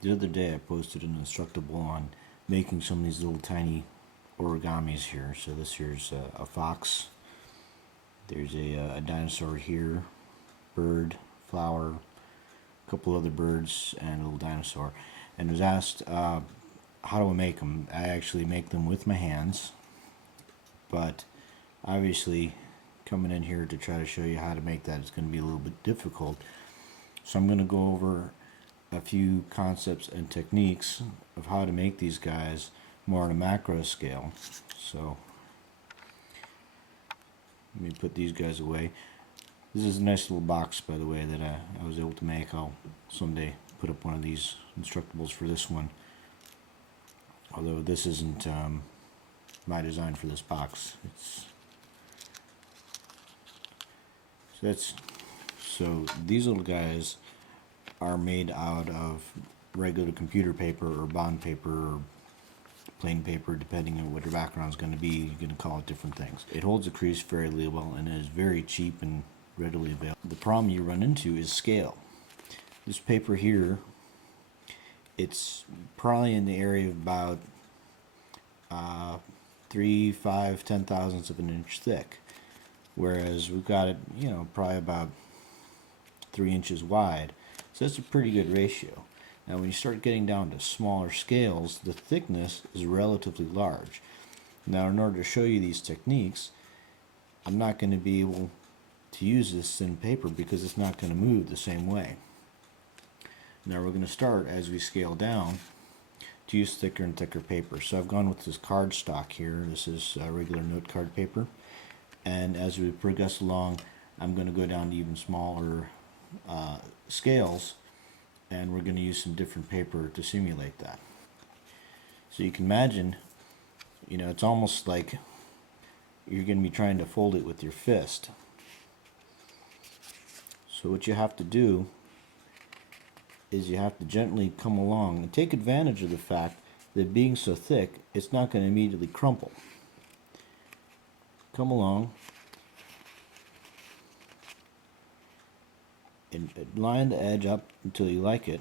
The other day I posted an instructable on making some of these little tiny origamis here. So this here's a fox, there's a dinosaur here, bird, flower, a couple other birds, and a little dinosaur. And was asked, how do I make them? I actually make them with my hands, but obviously coming in here to try to show you how to make that is going to be a little bit difficult. So I'm going to go over a few concepts and techniques of how to make these guys more on a macro scale. So let me put these guys away. This is a nice little box, by the way, that I was able to make. I'll someday put up one of these instructables for this one, although this isn't my design for this box. So these little guys are made out of regular computer paper or bond paper or plain paper, depending on what your background is going to be. You're going to call it different things. It holds a crease fairly well and is very cheap and readily available. The problem you run into is scale. This paper here, it's probably in the area of about 3, 5, 10 thousandths of an inch thick, whereas we've got it, probably about 3 inches wide. So that's a pretty good ratio. Now when you start getting down to smaller scales, the thickness is relatively large. Now in order to show you these techniques, I'm not going to be able to use this thin paper because it's not going to move the same way. Now we're going to start, as we scale down, to use thicker and thicker paper. So I've gone with this cardstock here. This is regular note card paper. And as we progress along, I'm going to go down to even smaller scales, and we're going to use some different paper to simulate that. So you can imagine, it's almost like you're going to be trying to fold it with your fist. So what you have to do is you have to gently come along and take advantage of the fact that being so thick, it's not going to immediately crumple. Come along and line the edge up until you like it.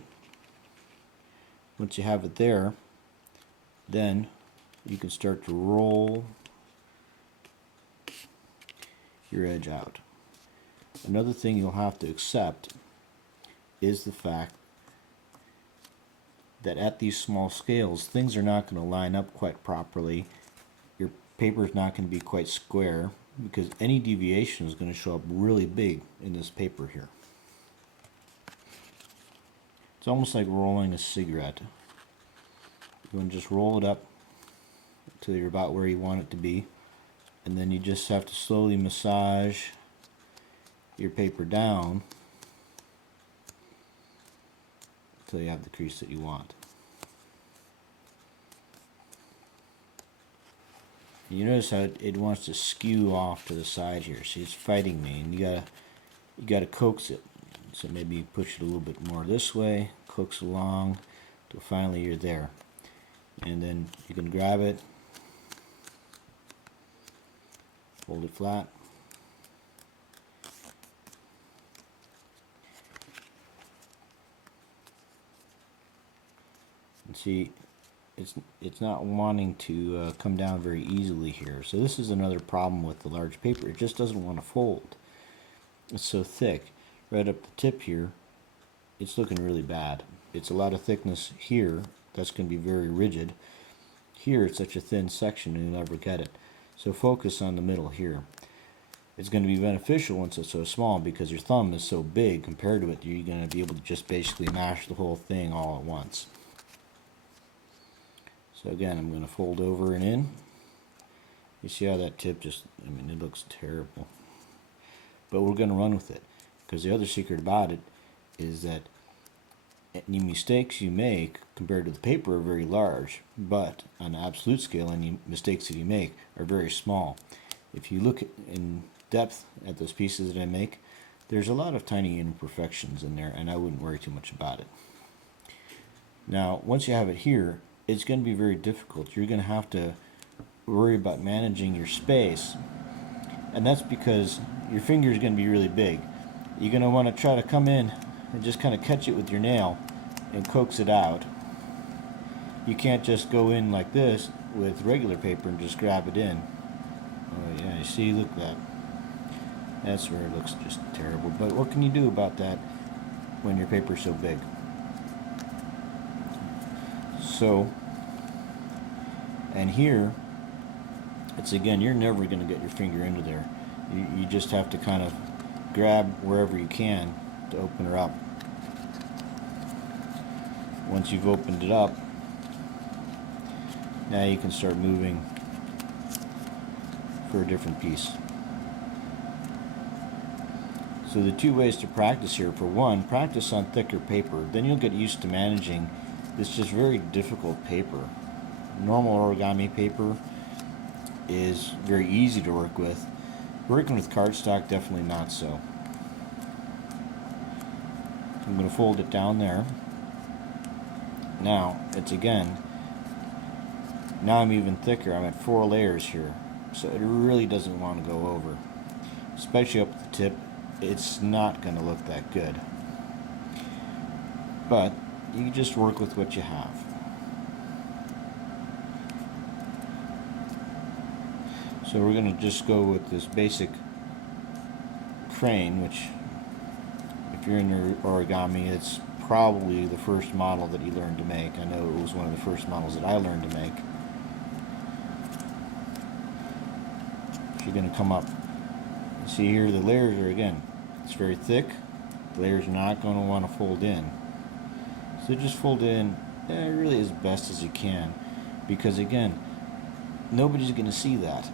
Once you have it there, then you can start to roll your edge out. Another thing you'll have to accept is the fact that at these small scales, things are not going to line up quite properly. Your paper is not going to be quite square because any deviation is going to show up really big in this paper here. It's almost like rolling a cigarette. You want to just roll it up until you're about where you want it to be, and then you just have to slowly massage your paper down until you have the crease that you want. You notice how it wants to skew off to the side here. See, it's fighting me, and you gotta coax it. So maybe push it a little bit more this way, coax along till finally you're there, and then you can grab it, hold it flat, and see, it's not wanting to come down very easily here. So this is another problem with the large paper. It just doesn't want to fold. It's so thick. Right up the tip here, it's looking really bad. It's a lot of thickness here. That's going to be very rigid. Here it's such a thin section and you'll never get it. So focus on the middle here. It's going to be beneficial once it's so small because your thumb is so big compared to it. You're going to be able to just basically mash the whole thing all at once. So again, I'm going to fold over and in. You see how that tip just, it looks terrible. But we're going to run with it, because the other secret about it is that any mistakes you make compared to the paper are very large, but on an absolute scale, any mistakes that you make are very small. If you look in depth at those pieces that I make, there's a lot of tiny imperfections in there, and I wouldn't worry too much about it. Now, once you have it here, it's going to be very difficult. You're going to have to worry about managing your space, and that's because your finger is going to be really big. You're going to want to try to come in and just kind of catch it with your nail and coax it out. You can't just go in like this with regular paper and just grab it in. Oh yeah, you see, look at that. That's where it looks just terrible. But what can you do about that when your paper's so big? So, and here, it's again, you're never going to get your finger into there. You just have to kind of grab wherever you can to open her up. Once you've opened it up, now you can start moving for a different piece. So the two ways to practice here: for one, practice on thicker paper. Then you'll get used to managing this just very difficult paper. Normal origami paper is very easy to work with. Working with cardstock, definitely not so. I'm going to fold it down there. Now, it's again, now I'm even thicker. I'm at 4 layers here. So it really doesn't want to go over. Especially up at the tip, it's not going to look that good. But you can just work with what you have. So we're going to just go with this basic crane, which if you're in your origami, it's probably the first model that you learned to make. I know it was one of the first models that I learned to make. So you're going to come up. You see here the layers are, again, it's very thick. The layers are not going to want to fold in. So just fold it in really as best as you can, because again, nobody's going to see that.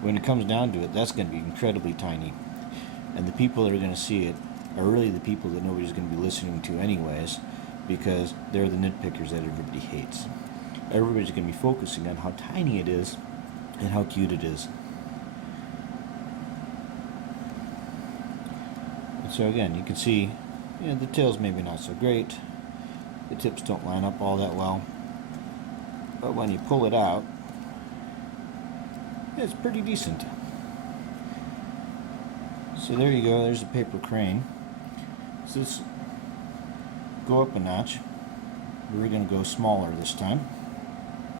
When it comes down to it, that's going to be incredibly tiny. And the people that are going to see it are really the people that nobody's going to be listening to anyways, because they're the nitpickers that everybody hates. Everybody's going to be focusing on how tiny it is and how cute it is. And so again, you can see, the tail's maybe not so great. The tips don't line up all that well. But when you pull it out, it's pretty decent. So there you go, there's a paper crane. So let's go up a notch. We're going to go smaller this time.